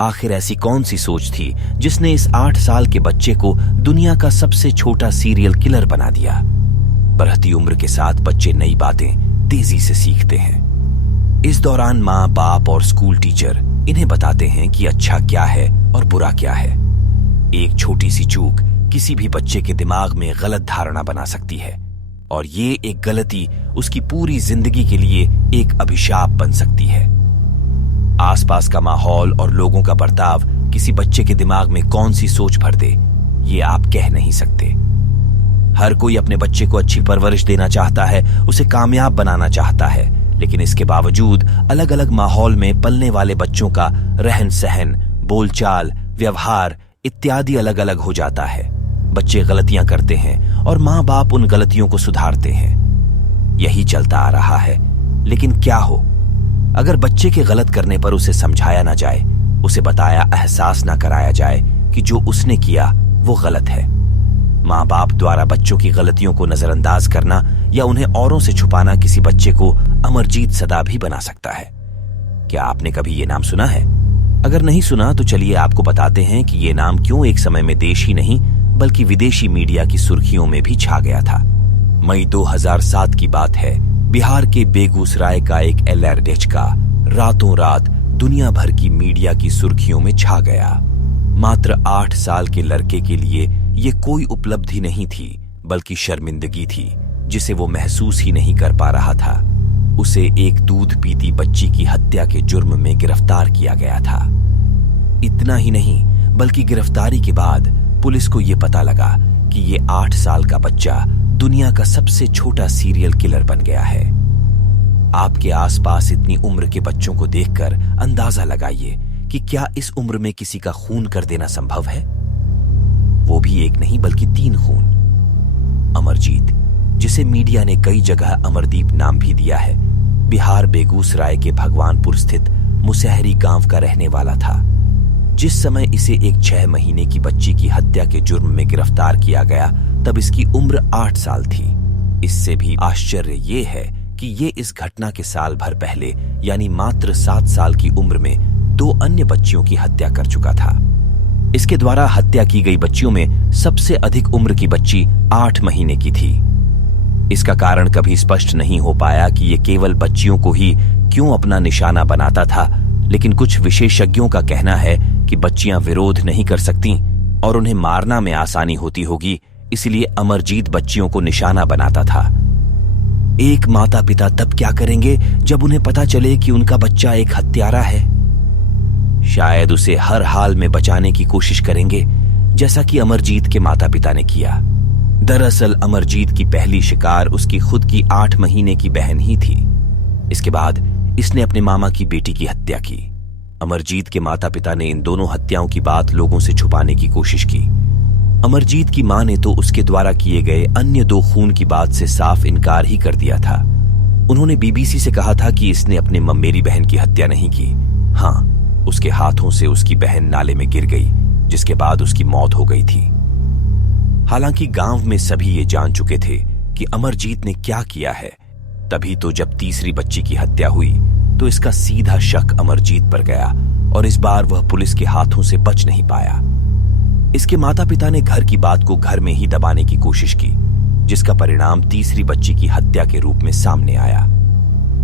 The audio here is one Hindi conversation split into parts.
आखिर ऐसी कौन सी सोच थी जिसने इस 8 साल के बच्चे को दुनिया का सबसे छोटा सीरियल किलर बना दिया। बढ़ती उम्र के साथ बच्चे नई बातें तेजी से सीखते हैं। इस दौरान माँ बाप और स्कूल टीचर इन्हें बताते हैं कि अच्छा क्या है और बुरा क्या है। एक छोटी सी चूक किसी भी बच्चे के दिमाग में गलत धारणा बना सकती है और ये एक गलती उसकी पूरी जिंदगी के लिए एक अभिशाप बन सकती है। आसपास का माहौल और लोगों का बर्ताव किसी बच्चे के दिमाग में कौन सी सोच भर दे, ये आप कह नहीं सकते। हर कोई अपने बच्चे को अच्छी परवरिश देना चाहता है, उसे कामयाब बनाना चाहता है, लेकिन इसके बावजूद अलग अलग माहौल में पलने वाले बच्चों का रहन सहन, बोलचाल, व्यवहार इत्यादि अलग अलग हो जाता है। बच्चे गलतियां करते हैं और माँ बाप उन गलतियों को सुधारते हैं। यही चलता आ रहा है। लेकिन क्या हो अगर बच्चे के गलत करने पर उसे समझाया ना जाए, उसे बताया एहसास ना कराया जाए कि जो उसने किया वो गलत है। माँ बाप द्वारा बच्चों की गलतियों को नजरअंदाज करना या उन्हें औरों से छुपाना किसी बच्चे को अमरजीत सदा भी बना सकता है। क्या आपने कभी ये नाम सुना है? अगर नहीं सुना तो चलिए आपको बताते हैं कि ये नाम क्यों एक समय में देश ही नहीं बल्कि विदेशी मीडिया की सुर्खियों में भी छा गया था। मई 2007 की बात है। बिहार के बेगूसराय का एक एलआरडेच रातों रात दुनिया भर की मीडिया की सुर्खियों में छा गया। मात्र 8 साल के लड़के के लिए ये कोई उपलब्धि नहीं थी बल्कि शर्मिंदगी थी जिसे वो महसूस ही नहीं कर पा रहा था। उसे एक दूध पीती बच्ची की हत्या के जुर्म में गिरफ्तार किया गया था। इतना ही नहीं बल्कि गिरफ्तारी के बाद पुलिस को यह पता लगा कि ये 8 साल का बच्चा दुनिया का सबसे छोटा सीरियल किलर बन गया है। आपके आसपास इतनी उम्र के बच्चों को देखकर अंदाजा लगाइए कि क्या इस उम्र में किसी का खून कर देना संभव है। वो भी एक नहीं बल्कि 3 खून। अमरजीत, जिसे मीडिया ने कई जगह अमरदीप नाम भी दिया है, बिहार बेगूसराय के भगवानपुर स्थित मुसहरी गांव का रहने वाला था। जिस समय इसे एक 6 महीने की बच्ची की हत्या के जुर्म में गिरफ्तार किया गया तब इसकी उम्र 8 साल थी। इससे भी आश्चर्य ये है कि ये इस घटना के साल भर पहले यानी मात्र 7 साल की उम्र में 2 अन्य बच्चियों की हत्या कर चुका था। इसके द्वारा हत्या की गई बच्चियों में सबसे अधिक उम्र की बच्ची 8 महीने की थी। इसका कारण कभी स्पष्ट नहीं हो पाया कि ये केवल बच्चियों को ही क्यों अपना निशाना बनाता था, लेकिन कुछ विशेषज्ञों का कहना है कि बच्चियां विरोध नहीं कर सकती और उन्हें मारना में आसानी होती होगी, इसलिए अमरजीत बच्चियों को निशाना बनाता था। एक माता पिता तब क्या करेंगे जब उन्हें पता चले कि उनका बच्चा एक हत्यारा है? शायद उसे हर हाल में बचाने की कोशिश करेंगे, जैसा कि अमरजीत के माता पिता ने किया। दरअसल अमरजीत की पहली शिकार उसकी खुद की 8 महीने की बहन ही थी। इसके बाद इसने अपने मामा की बेटी की हत्या की। अमरजीत के माता पिता ने इन दोनों हत्याओं की बात लोगों से छुपाने की कोशिश की। अमरजीत की मां ने तो उसके द्वारा किए गए अन्य 2 खून की बात से साफ इनकार ही कर दिया था। उन्होंने बीबीसी से कहा था कि इसने अपने ममेरी बहन की हत्या नहीं की। हाँ, उसके हाथों से उसकी बहन नाले में गिर गई, जिसके बाद उसकी मौत हो गई थी। हालांकि गांव में सभी ये जान चुके थे कि अमरजीत ने क्या किया है। तभी तो जब तीसरी बच्ची की हत्या हुई तो इसका सीधा शक अमरजीत पर गया और इस बार वह पुलिस के हाथों से बच नहीं पाया। इसके माता पिता ने घर की बात को घर में ही दबाने की कोशिश की, जिसका परिणाम तीसरी बच्ची की हत्या के रूप में सामने आया।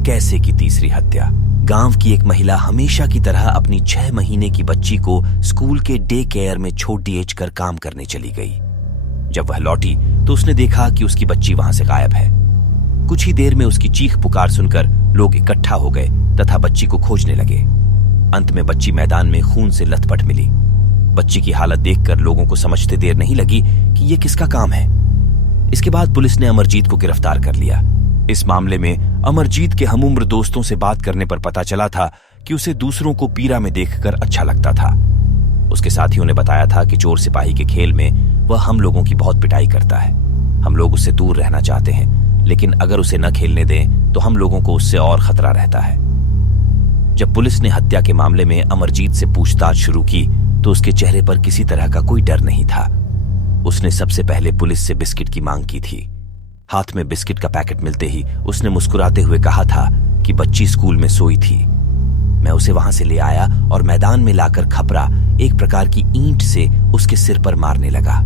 कैसे की तीसरी हत्या? गांव की एक महिला हमेशा की तरह अपनी 6 महीने की बच्ची को स्कूल के डे केयर में छोड़ दिएच कर काम करने चली गई। जब वह लौटी तो उसने देखा कि उसकी बच्ची वहां से गायब है। कुछ ही देर में उसकी चीख पुकार सुनकर लोग इकट्ठा हो गए तथा बच्ची को खोजने लगे। अंत में बच्ची मैदान में खून से लथपथ मिली। बच्ची की हालत देखकर लोगों को समझते देर नहीं लगी कि यह किसका काम है। इसके बाद पुलिस ने अमरजीत को गिरफ्तार कर लिया। इस मामले में अमरजीत के हमउम्र दोस्तों से बात करने पर पता चला था कि उसे दूसरों को पीड़ा में देखकर अच्छा लगता था। उसके साथियों ने बताया था कि चोर सिपाही के खेल में वह हम लोगों की बहुत पिटाई करता है। हम लोग उससे दूर रहना चाहते हैं, लेकिन अगर उसे न खेलने दें तो हम लोगों को उससे और खतरा रहता है। जब पुलिस ने हत्या के मामले में अमरजीत से पूछताछ शुरू की तो उसके चेहरे पर किसी तरह का कोई डर नहीं था। उसने सबसे पहले पुलिस से बिस्किट की मांग की थी। हाथ में बिस्किट का पैकेट मिलते ही उसने मुस्कुराते हुए कहा था कि बच्ची स्कूल में सोई थी। मैं उसे वहां से ले आया और मैदान में लाकर खपरा एक प्रकार की ईंट से उसके सिर पर मारने लगा।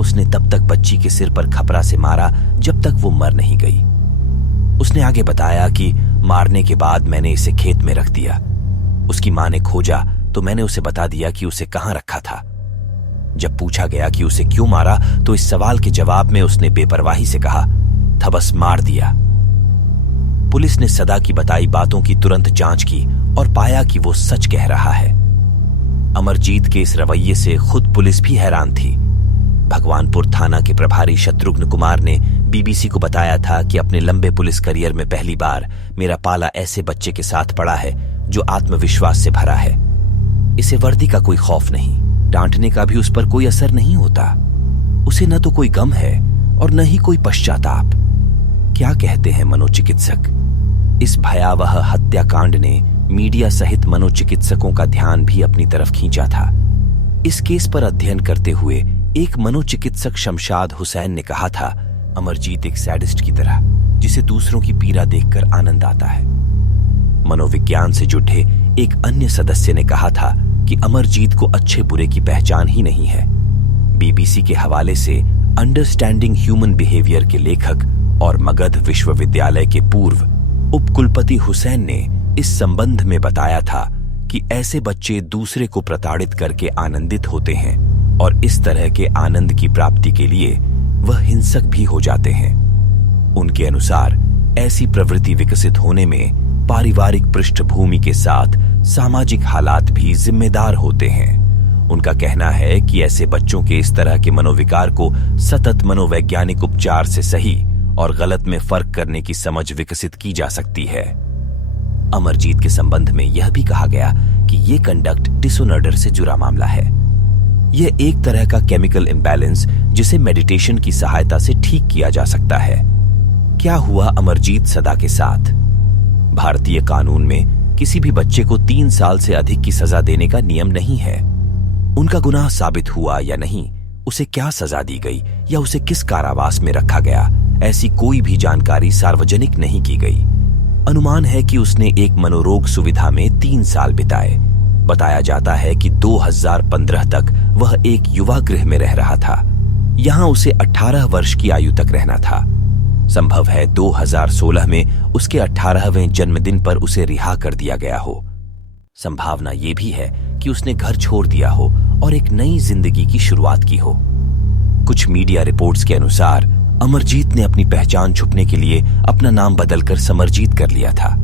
उसने तब तक बच्ची के सिर पर खपरा से मारा जब तक वो मर नहीं गई। उसने आगे बताया कि मारने के बाद मैंने इसे खेत में रख दिया। उसकी मां ने खोजा तो मैंने उसे बता दिया कि उसे कहां रखा था। जब पूछा गया कि उसे क्यों मारा तो इस सवाल के जवाब में उसने बेपरवाही से कहा था, बस मार दिया। पुलिस ने सदा की बताई बातों की तुरंत जांच की और पाया कि वो सच कह रहा है। अमरजीत के इस रवैये से खुद पुलिस भी हैरान थी। भगवानपुर थाना के प्रभारी शत्रुघ्न कुमार ने बीबीसी को बताया था कि अपने लंबे पुलिस करियर में पहली बार मेरा पाला ऐसे बच्चे के साथ पड़ा है जो आत्मविश्वास से भरा है। इसे वर्दी का कोई खौफ नहीं, डांटने का भी उस पर कोई असर नहीं होता। उसे न तो कोई गम है और न ही कोई पश्चाताप। क्या कहते हैं मनोचिकित्सक? इस भयावह हत्याकांड ने मीडिया सहित मनोचिकित्सकों का ध्यान भी अपनी तरफ खींचा था। इस केस पर अध्ययन करते हुए एक मनोचिकित्सक शमशाद हुसैन ने कहा था, अमरजीत एक सैडिस्ट की तरह जिसे दूसरों की पीड़ा देखकर आनंद आता है। मनोविज्ञान से जुटे एक अन्य सदस्य ने कहा था कि अमरजीत को अच्छे बुरे की पहचान ही नहीं है। बीबीसी के हवाले से अंडरस्टैंडिंग ह्यूमन बिहेवियर के लेखक और मगध विश्वविद्यालय के पूर्व उपकुलपति हुसैन ने इस संबंध में बताया था कि ऐसे बच्चे दूसरे को प्रताड़ित करके आनंदित होते हैं और इस तरह के आनंद की प्राप्ति के लिए वह हिंसक भी हो जाते हैं। उनके अनुसार ऐसी प्रवृत्ति विकसित होने में पारिवारिक पृष्ठभूमि के साथ सामाजिक हालात भी जिम्मेदार होते हैं। उनका कहना है कि ऐसे बच्चों के इस तरह के मनोविकार को सतत मनोवैज्ञानिक उपचार से सही और गलत में फर्क करने की समझ विकसित की जा सकती है। अमरजीत के संबंध में यह भी कहा गया कि यह कंडक्ट डिसऑर्डर से जुड़ा मामला है। यह एक तरह का केमिकल इम्बैलेंस जिसे मेडिटेशन की सहायता से ठीक किया जा सकता है। क्या हुआ अमरजीत सदा के साथ? भारतीय कानून में किसी भी बच्चे को 3 साल से अधिक की सजा देने का नियम नहीं है। उनका गुनाह साबित हुआ या नहीं, उसे क्या सजा दी गई या उसे किस कारावास में रखा गया, ऐसी कोई भी जानकारी सार्वजनिक नहीं की गई। अनुमान है कि उसने एक मनोरोग सुविधा में 3 साल बिताए। बताया जाता है कि 2015 तक वह एक युवा गृह में रह रहा था। यहां उसे 18 वर्ष की आयु तक रहना था। संभव है 2016 में उसके 18वें जन्मदिन पर उसे रिहा कर दिया गया हो। संभावना यह भी है कि उसने घर छोड़ दिया हो और एक नई जिंदगी की शुरुआत की हो। कुछ मीडिया रिपोर्ट्स के अनुसार अमरजीत ने अपनी पहचान छुपने के लिए अपना नाम बदलकर समरजीत कर लिया था।